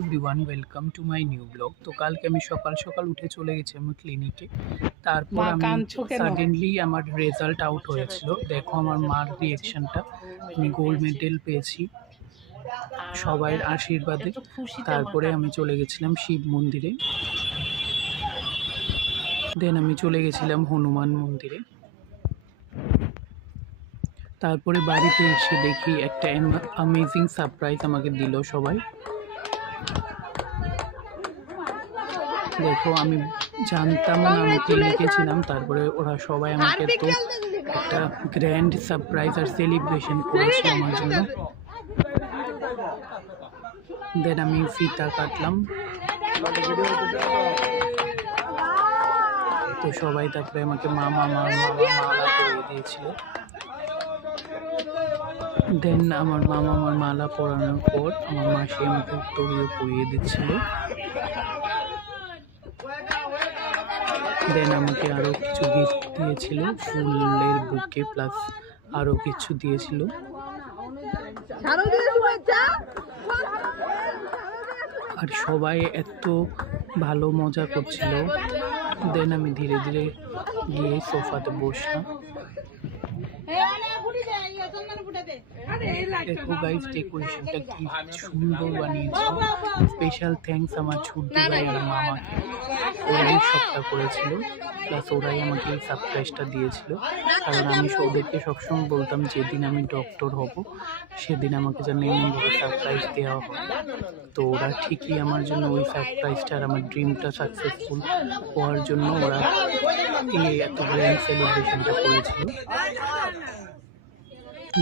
Everyone, welcome to my new blog. তো কালকে আমি সকাল সকাল উঠে চলে গেছি আমার ক্লিনিকে। তারপর মা আমি কাঁদছো কেন? সাডেনলি আমার রেজাল্ট আউট হয়েছিল। দেখো আমার মার রিয়েকশনটা। আমি গোল্ড মেডেল পেয়েছি সবাইয়ের আশীর্বাদে। এত খুশিতে মা তারপরে আমি কাঁদছে। চলে গেছিলাম শিব মন্দিরে, দেন আমি চলে গেছিলাম হনুমান মন্দিরে। তারপরে বাড়িতে এসে দেখি একটা অ্যামেজিং সারপ্রাইজ আমাকে দিল সবাই। দেখো আমি জানতাম না, আমি ক্লিনিকে ছিলাম। তারপরে ওরা সবাই আমাকে তো একটা গ্র্যান্ড সারপ্রাইজ আর সেলিব্রেশন করেছিল আমার জন্য। দেন আমি ফিতা কাটলাম, তো সবাই তারপরে আমাকে মালা পরিয়ে দিয়েছিল। দেন আমার মামা আমার মালা পরানোর পর আমার মাসি আমাকে উত্তরীয় পরিয়ে দিচ্ছিল। দেন আমাকে আরও কিছু গিফট দিয়েছিল, ফুলের বুকে প্লাস আরও কিছু দিয়েছিল। আর সবাই এত ভালো মজা করছিল। দেন আমি ধীরে ধীরে গিয়ে সোফাতে বসলাম। দেখো গাইস, ডেকোরেশনটা কি সুন্দর বানিয়েছে। স্পেশাল থ্যাঙ্কস আমার ছুটি ভাই আর মামাকে, ওরাই সবটা করেছিল, প্লাস ওরাই আমাকে এই সারপ্রাইজটা দিয়েছিল। কারণ আমি ওদেরকে সবসময় বলতাম যেদিন আমি ডক্টর হব সেদিন আমাকে যেন এমনভাবে সারপ্রাইজ দেওয়া হয়। তো ওরা ঠিকই আমার জন্য ওই সারপ্রাইজটা আর আমার ড্রিমটা সাকসেসফুল হওয়ার জন্য ওরা এই এত গ্র্যান্ড সেলিব্রেশনটা করেছিল।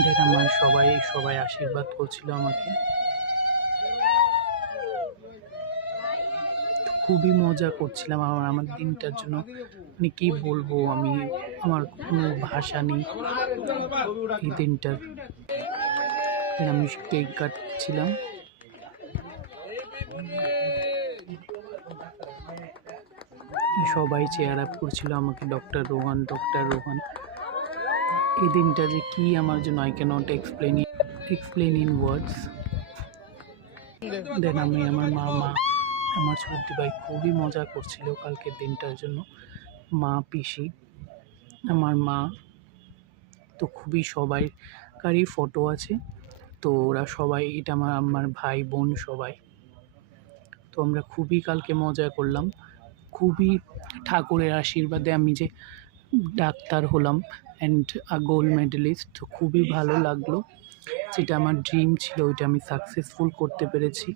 দেখ আমার সবাই আশীর্বাদ করছিল আমাকে। খুবই মজা করছিলাম আমার দিনটার জন্য। মানে কি বলবো, আমার কোনো ভাষা নেই এই দিনটার। আমি কেক কাটছিলাম। সবাই চেয়ার আপ করছিল আমাকে, ডক্টর রোহান। এই দিনটা যে কি আমার জন্য, I cannot explain in words. Then আমি আমার মামা, আমার ছোট ভাই খুবই মজা করছিল কালকের দিনটার জন্য। মা, পিসি, আমার মা, তো খুবই সবাইকারই ফটো আছে। তো ওরা সবাই, এটা আমার ভাই বোন সবাই। তো আমরা খুবই কালকে মজা করলাম। খুবই ঠাকুরের আশীর্বাদে আমি যে ডাক্তার হলাম অ্যান্ড গোল্ড মেডেলিস্ট, তো খুবই ভালো লাগলো। যেটা আমার ড্রিম ছিল ওইটা আমি সাকসেসফুল করতে পেরেছি।